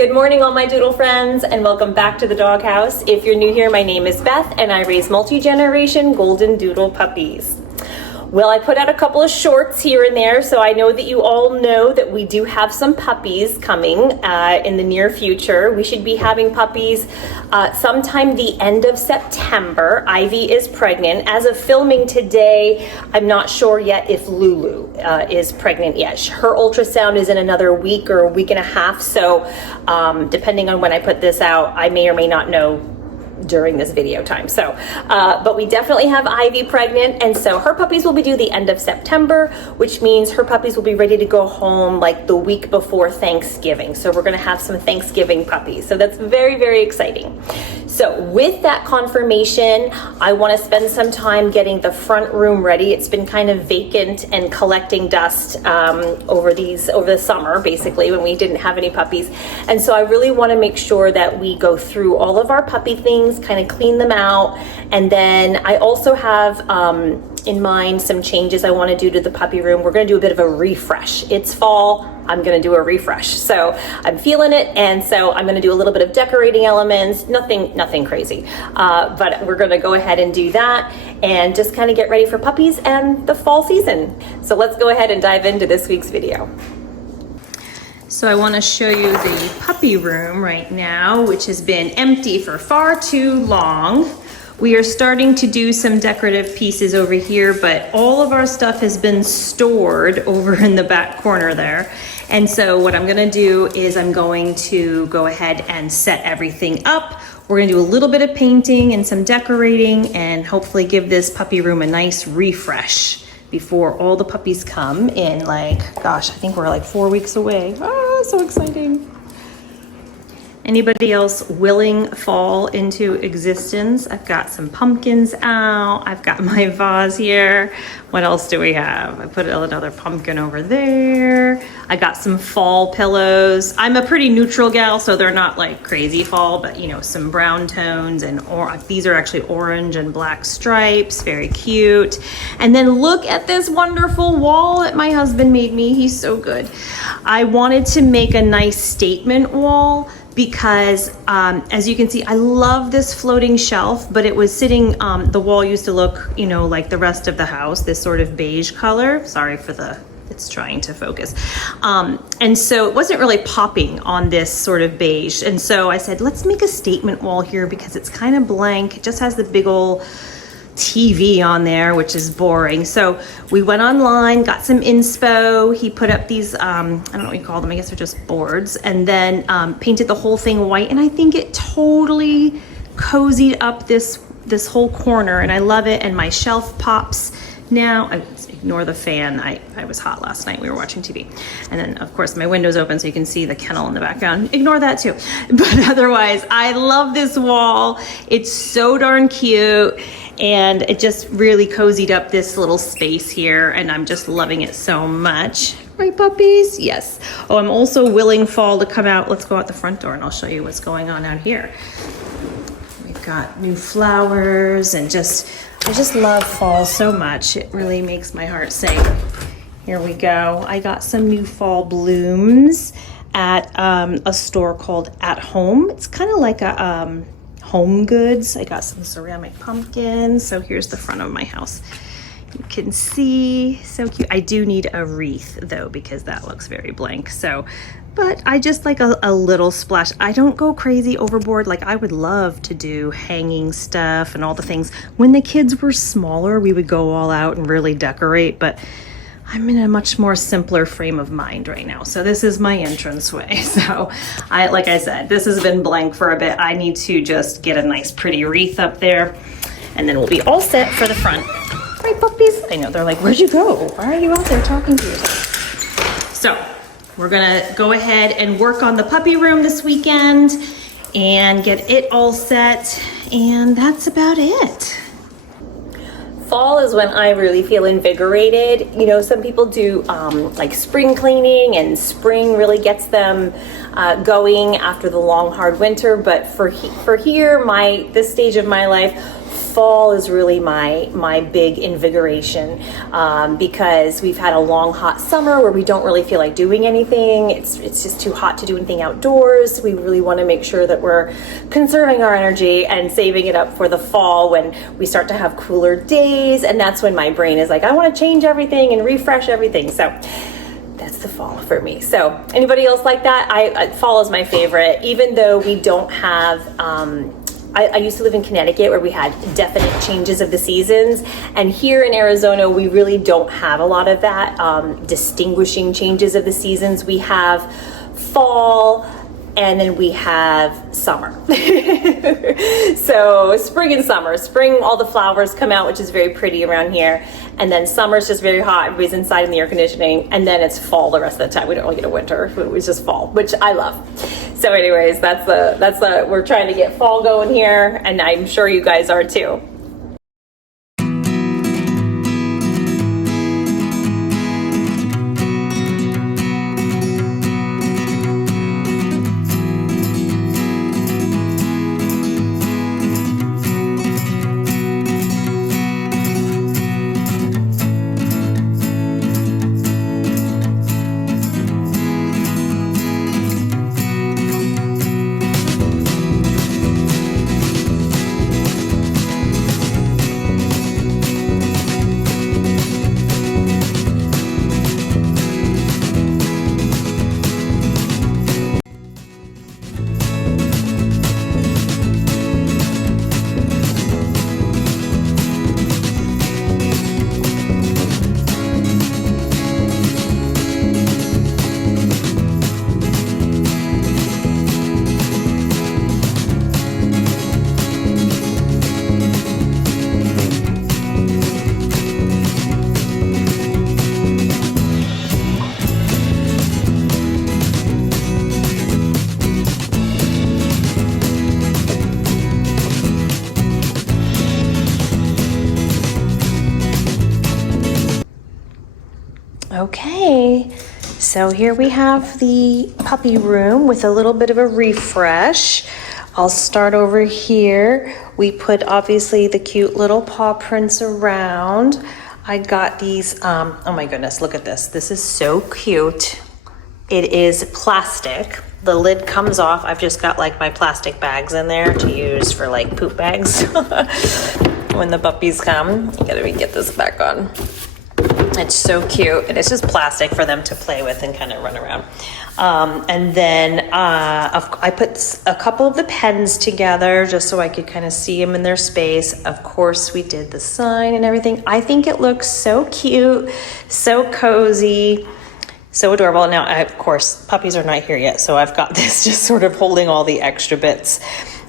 Good morning, all my doodle friends, and welcome back to the Doghouse. If you're new here, my name is Beth, and I raise multi-generation golden doodle puppies. Well, I put out a couple of shorts here and there, so I know that you all know that we do have some puppies coming in the near future. We should be having puppies sometime the end of September. Ivy is pregnant. As of filming today, I'm not sure yet if Lulu is pregnant yet. Her ultrasound is in another week or a week and a half, so depending on when I put this out, I may or may not know during this video time. So, but we definitely have Ivy pregnant, and so her puppies will be due the end of September, which means her puppies will be ready to go home like the week before Thanksgiving. So we're gonna have some Thanksgiving puppies. So that's very, very exciting. So with that confirmation, I wanna spend some time getting the front room ready. It's been kind of vacant and collecting dust over the summer, basically, when we didn't have any puppies. And so I really wanna make sure that we go through all of our puppy things, kind of clean them out. And then I also have in mind some changes I want to do to the puppy room. We're going to do a bit of a refresh. It's fall, I'm going to do a refresh. So I'm feeling it, and so I'm going to do a little bit of decorating elements, nothing crazy. But we're going to go ahead and do that and just kind of get ready for puppies and the fall season. So let's go ahead and dive into this week's video. So I want to show you the puppy room right now, which has been empty for far too long. We are starting to do some decorative pieces over here, but all of our stuff has been stored over in the back corner there. And so what I'm gonna do is I'm going to go ahead and set everything up. We're gonna do a little bit of painting and some decorating and hopefully give this puppy room a nice refresh before all the puppies come in, like, gosh, I think we're like 4 weeks away. Ah, so exciting. Anybody else willing fall into existence? I've got some pumpkins out. I've got my vase here. What else do we have? I put another pumpkin over there. I got some fall pillows. I'm a pretty neutral gal, so they're not like crazy fall, but you know, some brown tones, and these are actually orange and black stripes, very cute. And then look at this wonderful wall that my husband made me. He's so good. I wanted to make a nice statement wall because as you can see, I love this floating shelf, but it was sitting, the wall used to look, you know, like the rest of the house, this sort of beige color. Sorry for it's trying to focus. And so it wasn't really popping on this sort of beige. And so I said, let's make a statement wall here because it's kind of blank. It just has the big old TV on there, which is boring. So we went online, got some inspo. He put up these, I don't know what you call them, I guess they're just boards, and then painted the whole thing white. And I think it totally cozied up this whole corner, and I love it. And my shelf pops now. Ignore the fan. I was hot last night. We were watching TV. And then of course my window's open so you can see the kennel in the background. Ignore that too. But otherwise, I love this wall. It's so darn cute. And it just really cozied up this little space here, and I'm just loving it so much. Right, puppies? Yes. Oh, I'm also willing fall to come out. Let's go out the front door and I'll show you what's going on out here. We've got new flowers and I just love fall so much. It really makes my heart sing. Here we go. I got some new fall blooms at a store called At Home. It's kind of like a Home Goods. I got some ceramic pumpkins. So here's the front of my house. You can see, so cute. I do need a wreath though, because that looks very blank. So, but I just like a little splash. I don't go crazy overboard. Like I would love to do hanging stuff and all the things. When the kids were smaller, we would go all out and really decorate, but I'm in a much more simpler frame of mind right now. So this is my entranceway. So like I said, this has been blank for a bit. I need to just get a nice pretty wreath up there, and then we'll be all set for the front. Right, puppies? I know, they're like, where'd you go? Why are you out there talking to yourself? So we're gonna go ahead and work on the puppy room this weekend and get it all set. And that's about it. Fall is when I really feel invigorated. You know, some people do like spring cleaning, and spring really gets them going after the long hard winter. But for here, this stage of my life, fall is really my big invigoration, because we've had a long hot summer where we don't really feel like doing anything. It's just too hot to do anything outdoors. We really want to make sure that we're conserving our energy and saving it up for the fall when we start to have cooler days, and that's when my brain is like, I want to change everything and refresh everything. So that's the fall for me. So anybody else like that? Fall is my favorite, even though we don't have, I used to live in Connecticut where we had definite changes of the seasons. And here in Arizona, we really don't have a lot of that distinguishing changes of the seasons. We have fall, and then we have summer. So spring and summer. Spring, all the flowers come out, which is very pretty around here. And then summer's just very hot. Everybody's inside in the air conditioning. And then it's fall the rest of the time. We don't really get a winter. It's just fall, which I love. So anyways, we're trying to get fall going here. And I'm sure you guys are too. Okay, so here we have the puppy room with a little bit of a refresh. I'll start over here. We put obviously the cute little paw prints around. I got these, oh my goodness, look at this. This is so cute. It is plastic. The lid comes off. I've just got like my plastic bags in there to use for like poop bags when the puppies come. You gotta get this back on. It's so cute, and it's just plastic for them to play with and kind of run around. And then I put a couple of the pens together just so I could kind of see them in their space. Of course, we did the sign and everything. I think it looks so cute, so cozy, so adorable. Now, of course, puppies are not here yet, so I've got this just sort of holding all the extra bits.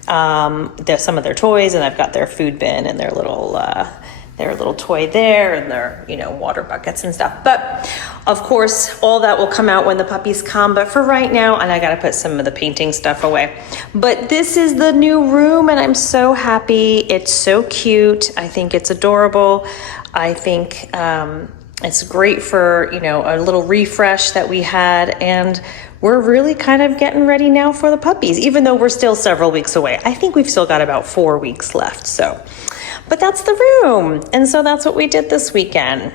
There's some of their toys, and I've got their food bin and their little toy there, and their, water buckets and stuff. But of course, all that will come out when the puppies come. But for right now, and I got to put some of the painting stuff away. But this is the new room, and I'm so happy. It's so cute. I think it's adorable. I think it's great for, a little refresh that we had. And we're really kind of getting ready now for the puppies, even though we're still several weeks away. I think we've still got about 4 weeks left. But that's the room. And so that's what we did this weekend.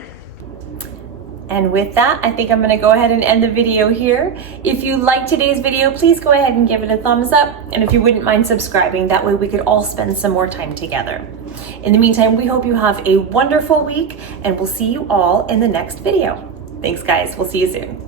And with that, I think I'm gonna go ahead and end the video here. If you liked today's video, please go ahead and give it a thumbs up. And if you wouldn't mind subscribing, that way we could all spend some more time together. In the meantime, we hope you have a wonderful week, and we'll see you all in the next video. Thanks guys, we'll see you soon.